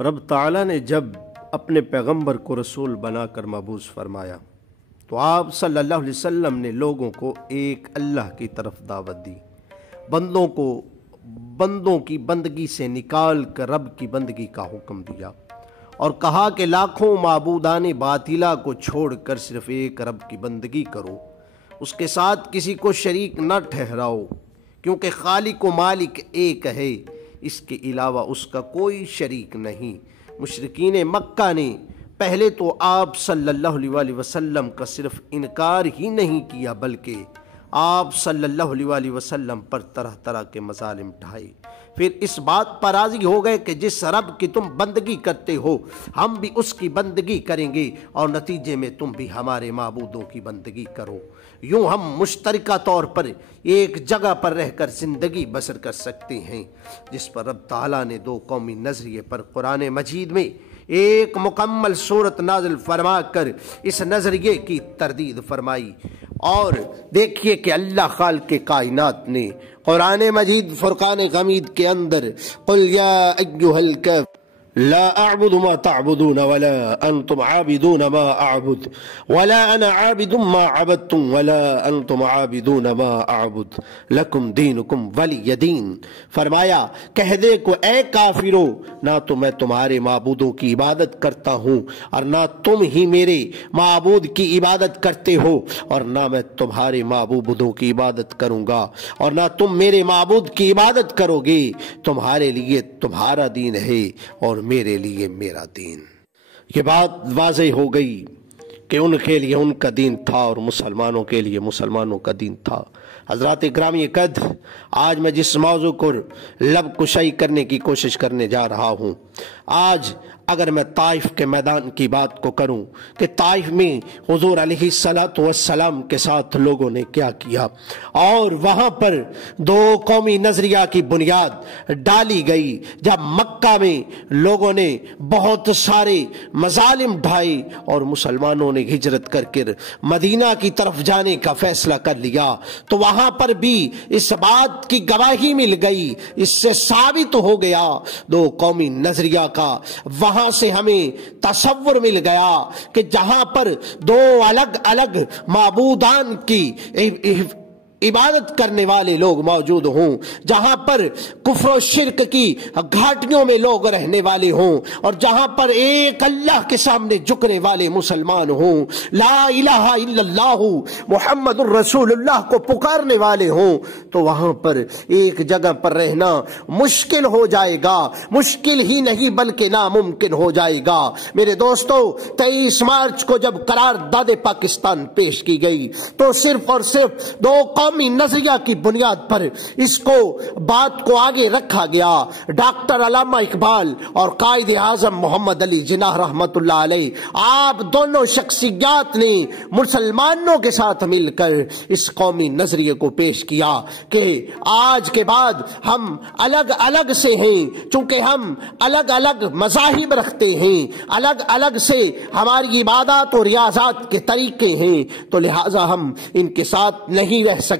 رب تعالیٰ نے جب اپنے پیغمبر کو رسول بنا کر مبعوث فرمایا تو آپ صلی اللہ علیہ وسلم نے لوگوں کو ایک اللہ کی طرف دعوت دی، بندوں کو بندوں کی بندگی سے نکال کر رب کی بندگی کا حکم دیا اور کہا کہ لاکھوں معبودان باطلہ کو چھوڑ کر صرف ایک رب کی بندگی کرو، اس کے ساتھ کسی کو شریک نہ ٹھہراؤ، کیونکہ خالق و مالک ایک ہے، اس کے علاوہ اس کا کوئی شریک نہیں۔ مشرکین مکہ نے پہلے تو آپ صلی اللہ علیہ وسلم کا صرف انکار ہی نہیں کیا بلکہ آپ صلی اللہ علیہ وسلم پر طرح طرح کے مظالم ڈھائے، پھر اس بات پر راضی ہو گئے کہ جس رب کی تم بندگی کرتے ہو ہم بھی اس کی بندگی کریں گے اور نتیجے میں تم بھی ہمارے معبودوں کی بندگی کرو، یوں ہم مشترکہ طور پر ایک جگہ پر رہ کر زندگی بسر کر سکتے ہیں، جس پر رب تعالیٰ نے دو قومی نظریے پر قرآن مجید میں ایک مکمل صورت نازل فرما کر اس نظریے کی تردید فرمائی۔ اور دیکھیے کہ اللہ خالق کائنات نے قرآن مجید فرقان حمید کے اندر قل یا ایھا الکافرون لا اعبد ما تعبدون ولا انتم عابدون ما اعبد ولا انا عابد ما عبدتم ولا انتم عابدون ما اعبد لکم دینکم ولی دین۔ فرمایا کہہ دے کو اے کافرو، نہ تو میں تمہارے معبودوں کی عبادت کرتا ہوں اور نہ تم ہی میرے معبود کی عبادت کرتے ہو، اور نہ میں تمہارے معبودوں کی عبادت کروں گا اور نہ تم میرے معبود کی عبادت کرو گے، تمہارے لیے تمہارا دین ہے اور میرے لیے میرا دین۔ یہ بات واضح ہو گئی کہ ان کے لیے ان کا دین تھا اور مسلمانوں کے لیے مسلمانوں کا دین تھا۔ حضرات گرامی قدر، آج میں جس موضوع کو لب کشائی کرنے کی کوشش کرنے جا رہا ہوں، آج اگر میں طائف کے میدان کی بات کو کروں کہ طائف میں حضور علیہ السلام کے ساتھ لوگوں نے کیا کیا، اور وہاں پر دو قومی نظریہ کی بنیاد ڈالی گئی، جب مکہ میں لوگوں نے بہت سارے مظالم ڈھائے اور مسلمانوں نے ہجرت کر کے مدینہ کی طرف جانے کا فیصلہ کر لیا، تو وہاں پر بھی اس بات کی گواہی مل گئی، اس سے ثابت ہو گیا دو قومی نظریہ کا۔ وہاں سے ہمیں تصور مل گیا کہ جہاں پر دو الگ الگ معبودان کی عبادت کرنے والے لوگ موجود ہوں، جہاں پر کفر و شرک کی گھاٹیوں میں لوگ رہنے والے ہوں، اور جہاں پر ایک اللہ کے سامنے جھکنے والے مسلمان ہوں، لا الہ الا اللہ محمد الرسول اللہ کو پکارنے والے ہوں، تو وہاں پر ایک جگہ پر رہنا مشکل ہو جائے گا، مشکل ہی نہیں بلکہ ناممکن ہو جائے گا۔ میرے دوستو، 23 مارچ کو جب قرارداد پاکستان پیش کی گئی تو صرف اور صرف دو قومی نظریہ کی بنیاد پر اس کو بات کو آگے رکھا گیا۔ ڈاکٹر علامہ اقبال اور قائد اعظم محمد علی جناح رحمت اللہ علیہ، آپ دونوں شخصیات نے مسلمانوں کے ساتھ مل کر اس قومی نظریے کو پیش کیا کہ آج کے بعد ہم الگ الگ سے ہیں، چونکہ ہم الگ الگ مذاہب رکھتے ہیں، الگ الگ سے ہماری عبادات اور ریاضات کے طریقے ہیں، تو لہٰذا ہم ان کے ساتھ نہیں رہ سکتے،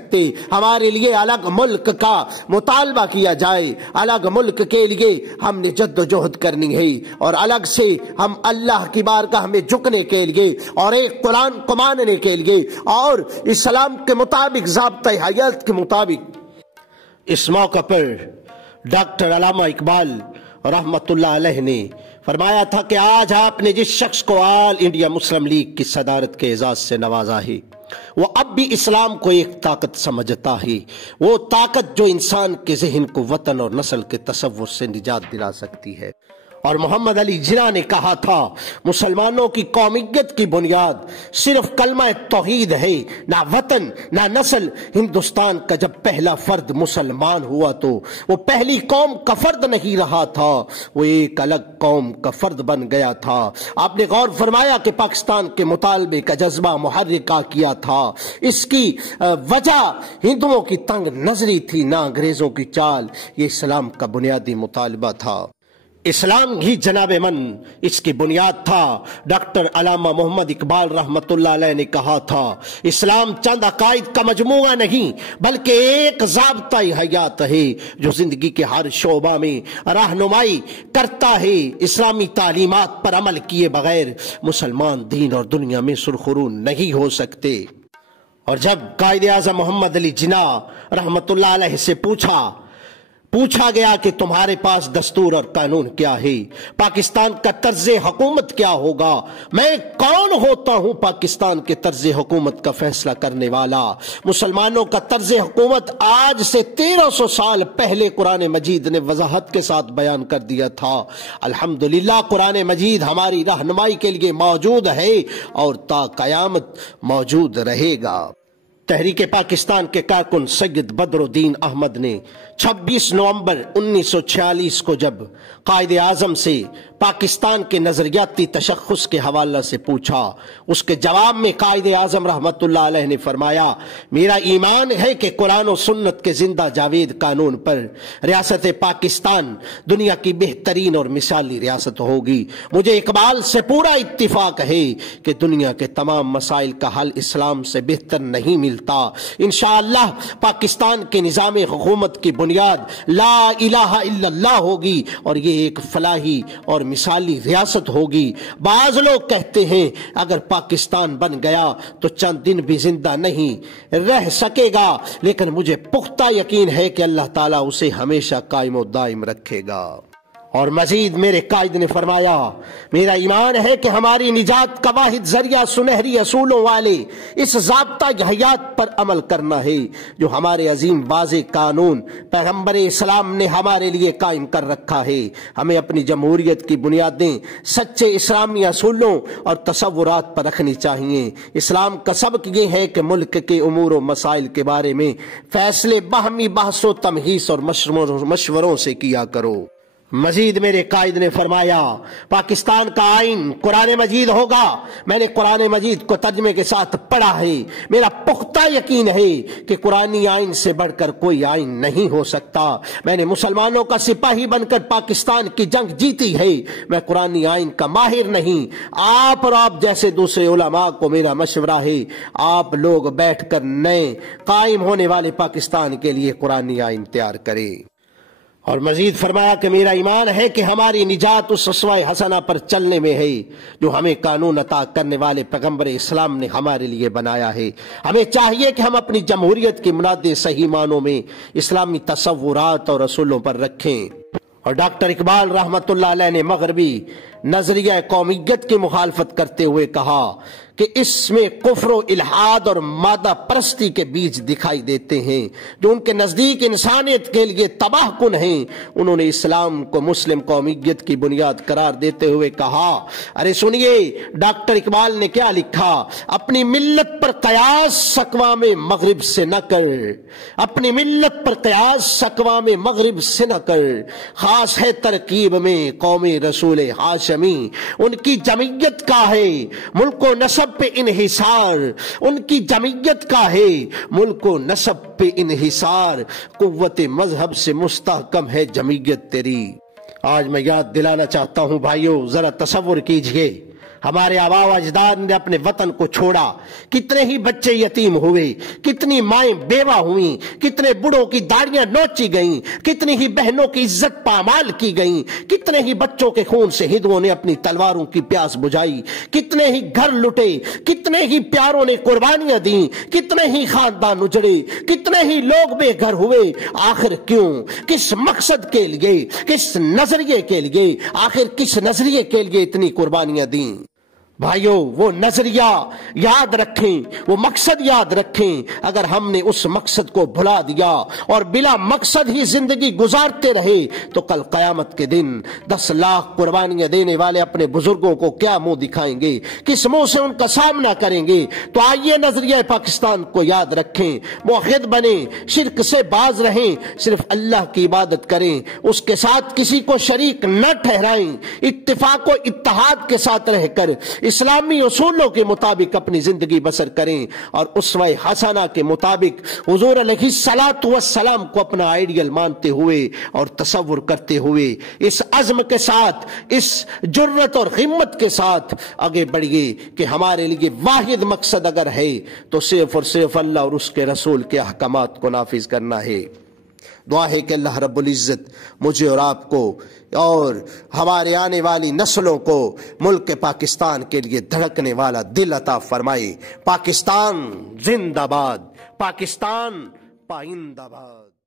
ہمارے لیے الگ ملک کا مطالبہ کیا جائے، الگ ملک کے لیے ہم نے جد و جہد کرنی ہے، اور الگ سے ہم اللہ کی بارگاہ میں جھکنے کے لیے اور ایک قرآن کو ماننے کے لیے اور اسلام کے مطابق ضابطۂ حیات کے مطابق۔ اس موقع پر ڈاکٹر علامہ اقبال رحمت اللہ علیہ نے فرمایا تھا کہ آج آپ نے جس شخص کو آل انڈیا مسلم لیگ کی صدارت کے اعزاز سے نوازا ہے، وہ اب بھی اسلام کو ایک طاقت سمجھتا ہے، وہ طاقت جو انسان کے ذہن کو وطن اور نسل کے تصور سے نجات دلا سکتی ہے۔ اور محمد علی جناح نے کہا تھا مسلمانوں کی قومیت کی بنیاد صرف کلمہ توحید ہے، نہ وطن نہ نسل۔ ہندوستان کا جب پہلا فرد مسلمان ہوا تو وہ پہلی قوم کا فرد نہیں رہا تھا، وہ ایک الگ قوم کا فرد بن گیا تھا۔ آپ نے غور فرمایا کہ پاکستان کے مطالبے کا جذبہ محرکہ کیا تھا، اس کی وجہ ہندوؤں کی تنگ نظری تھی، نہ انگریزوں کی چال، یہ اسلام کا بنیادی مطالبہ تھا۔ اسلام ہی جناب من اس کی بنیاد تھا۔ ڈاکٹر علامہ محمد اقبال رحمت اللہ علیہ نے کہا تھا، اسلام چند عقائد کا مجموعہ نہیں بلکہ ایک ضابطہ حیات ہے جو زندگی کے ہر شعبہ میں رہنمائی کرتا ہے۔ اسلامی تعلیمات پر عمل کیے بغیر مسلمان دین اور دنیا میں سرخرو نہیں ہو سکتے۔ اور جب قائد اعظم محمد علی جناح رحمت اللہ علیہ سے پوچھا گیا کہ تمہارے پاس دستور اور قانون کیا ہے، پاکستان کا طرز حکومت کیا ہوگا، میں کون ہوتا ہوں پاکستان کے طرز حکومت کا فیصلہ کرنے والا؟ مسلمانوں کا طرز حکومت آج سے 1300 سال پہلے قرآن مجید نے وضاحت کے ساتھ بیان کر دیا تھا۔ الحمدللہ قرآن مجید ہماری رہنمائی کے لیے موجود ہے اور تا قیامت موجود رہے گا۔ تحریک پاکستان کے کارکن سید بدر الدین احمد نے 26 نومبر 1946 کو جب قائد اعظم سے پاکستان کے نظریاتی تشخص کے حوالہ سے پوچھا، اس کے جواب میں قائد اعظم رحمت اللہ علیہ نے فرمایا، میرا ایمان ہے کہ قرآن و سنت کے زندہ جاوید قانون پر ریاست پاکستان دنیا کی بہترین اور مثالی ریاست ہوگی۔ مجھے اقبال سے پورا اتفاق ہے کہ دنیا کے تمام مسائل کا حل اسلام سے بہتر نہیں ملتا۔ انشاءاللہ پاکستان کے نظام حکومت کی بنیاد لا الہ الا اللہ ہوگی اور یہ ایک فلاحی اور مثالی ریاست ہوگی۔ بعض لوگ کہتے ہیں اگر پاکستان بن گیا تو چند دن بھی زندہ نہیں رہ سکے گا، لیکن مجھے پختہ یقین ہے کہ اللہ تعالیٰ اسے ہمیشہ قائم و دائم رکھے گا۔ اور مزید میرے قائد نے فرمایا، میرا ایمان ہے کہ ہماری نجات کا واحد ذریعہ سنہری اصولوں والے اس ضابطہ حیات پر عمل کرنا ہے جو ہمارے عظیم واضح قانون پیغمبر اسلام نے ہمارے لیے قائم کر رکھا ہے۔ ہمیں اپنی جمہوریت کی بنیادیں سچے اسلامی اصولوں اور تصورات پر رکھنی چاہیے۔ اسلام کا سبق یہ ہے کہ ملک کے امور و مسائل کے بارے میں فیصلے باہمی بحث و تمہیس اور مشوروں سے کیا کرو۔ مزید میرے قائد نے فرمایا، پاکستان کا آئین قرآن مجید ہوگا۔ میں نے قرآن مجید کو ترجمے کے ساتھ پڑھا ہے۔ میرا پختہ یقین ہے کہ قرآنی آئین سے بڑھ کر کوئی آئین نہیں ہو سکتا۔ میں نے مسلمانوں کا سپاہی بن کر پاکستان کی جنگ جیتی ہے۔ میں قرآنی آئین کا ماہر نہیں۔ آپ اور آپ جیسے دوسرے علماء کو میرا مشورہ ہے، آپ لوگ بیٹھ کر نئے قائم ہونے والے پاکستان کے لیے قرآنی آئین تیار کریں۔ اور مزید فرمایا کہ میرا ایمان ہے کہ ہماری نجات اس اسوہ حسنہ پر چلنے میں ہے جو ہمیں قانون عطا کرنے والے پیغمبر اسلام نے ہمارے لیے بنایا ہے۔ ہمیں چاہیے کہ ہم اپنی جمہوریت کی بنیادیں صحیح معنوں میں اسلامی تصورات اور اصولوں پر رکھیں۔ اور ڈاکٹر اقبال رحمت اللہ علیہ نے مغربی نظریہ قومیت کی مخالفت کرتے ہوئے کہا کہ اس میں کفر و الحاد اور مادہ پرستی کے بیج دکھائی دیتے ہیں جو ان کے نزدیک انسانیت کے لیے تباہ کن ہیں۔ انہوں نے اسلام کو مسلم قومیت کی بنیاد قرار دیتے ہوئے کہا، ارے سنیے ڈاکٹر اقبال نے کیا لکھا، اپنی ملت پر قیاس اقوام مغرب سے نہ کر، اپنی ملت پر قیاس اقوام مغرب سے نہ کر، خاص ہے ترکیب میں قوم رسول ہاشمی، ان کی جمعیت کا ہے ملک و نسب پہ انحصار، ان کی جمعیت کا ہے ملک و نسب پہ انحصار، قوت مذہب سے مستحکم ہے جمعیت تیری۔ آج میں یاد دلانا چاہتا ہوں بھائیو، ذرا تصور کیجئے، ہمارے آباء و اجداد نے اپنے وطن کو چھوڑا، کتنے ہی بچے یتیم ہوئے، کتنی مائیں بیوہ ہوئیں، کتنے بڑوں کی داڑیاں نوچی گئیں، کتنی ہی بہنوں کی عزت پامال کی گئیں، کتنے ہی بچوں کے خون سے ہندوؤں نے اپنی تلواروں کی پیاس بجھائی، کتنے ہی گھر لٹے، کتنے ہی پیاروں نے قربانیاں دیں، کتنے ہی خاندان اجڑے، کتنے ہی لوگ بے گھر ہوئے۔ آخر کیوں؟ کس مقصد کے لیے؟ کس نظریے کے لیے؟ آخر کس نظریے کے لیے اتنی قربانیاں دیں؟ بھائیو وہ نظریہ یاد رکھیں، وہ مقصد یاد رکھیں۔ اگر ہم نے اس مقصد کو بھلا دیا اور بلا مقصد ہی زندگی گزارتے رہے تو کل قیامت کے دن 10 لاکھ قربانیاں دینے والے اپنے بزرگوں کو کیا منہ دکھائیں گے، کس منہ سے ان کا سامنا کریں گے؟ تو آئیے نظریہ پاکستان کو یاد رکھیں، موحد بنیں، شرک سے باز رہیں، صرف اللہ کی عبادت کریں، اس کے ساتھ کسی کو شریک نہ ٹھہرائیں، اتفاق و اتحاد کے ساتھ رہ کر اسلامی اصولوں کے مطابق اپنی زندگی بسر کریں اور اسوہ حسنہ کے مطابق حضور علیہ الصلوۃ والسلام کو اپنا آئیڈیل مانتے ہوئے اور تصور کرتے ہوئے اس عزم کے ساتھ، اس جرت اور ہمت کے ساتھ آگے بڑھیے کہ ہمارے لیے واحد مقصد اگر ہے تو صرف اور صرف اللہ اور اس کے رسول کے احکامات کو نافذ کرنا ہے۔ دعا ہے کہ اللہ رب العزت مجھے اور آپ کو اور ہمارے آنے والی نسلوں کو ملک پاکستان کے لیے دھڑکنے والا دل عطا فرمائے۔ پاکستان زندہ باد، پاکستان پائندہ باد۔